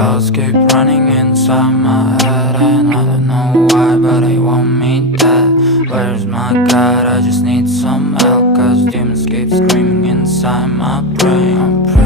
thoughts keep running inside my head, and I don't know why, but they want me dead. Where's my God? I just need some help, cause demons keep screaming inside my brain.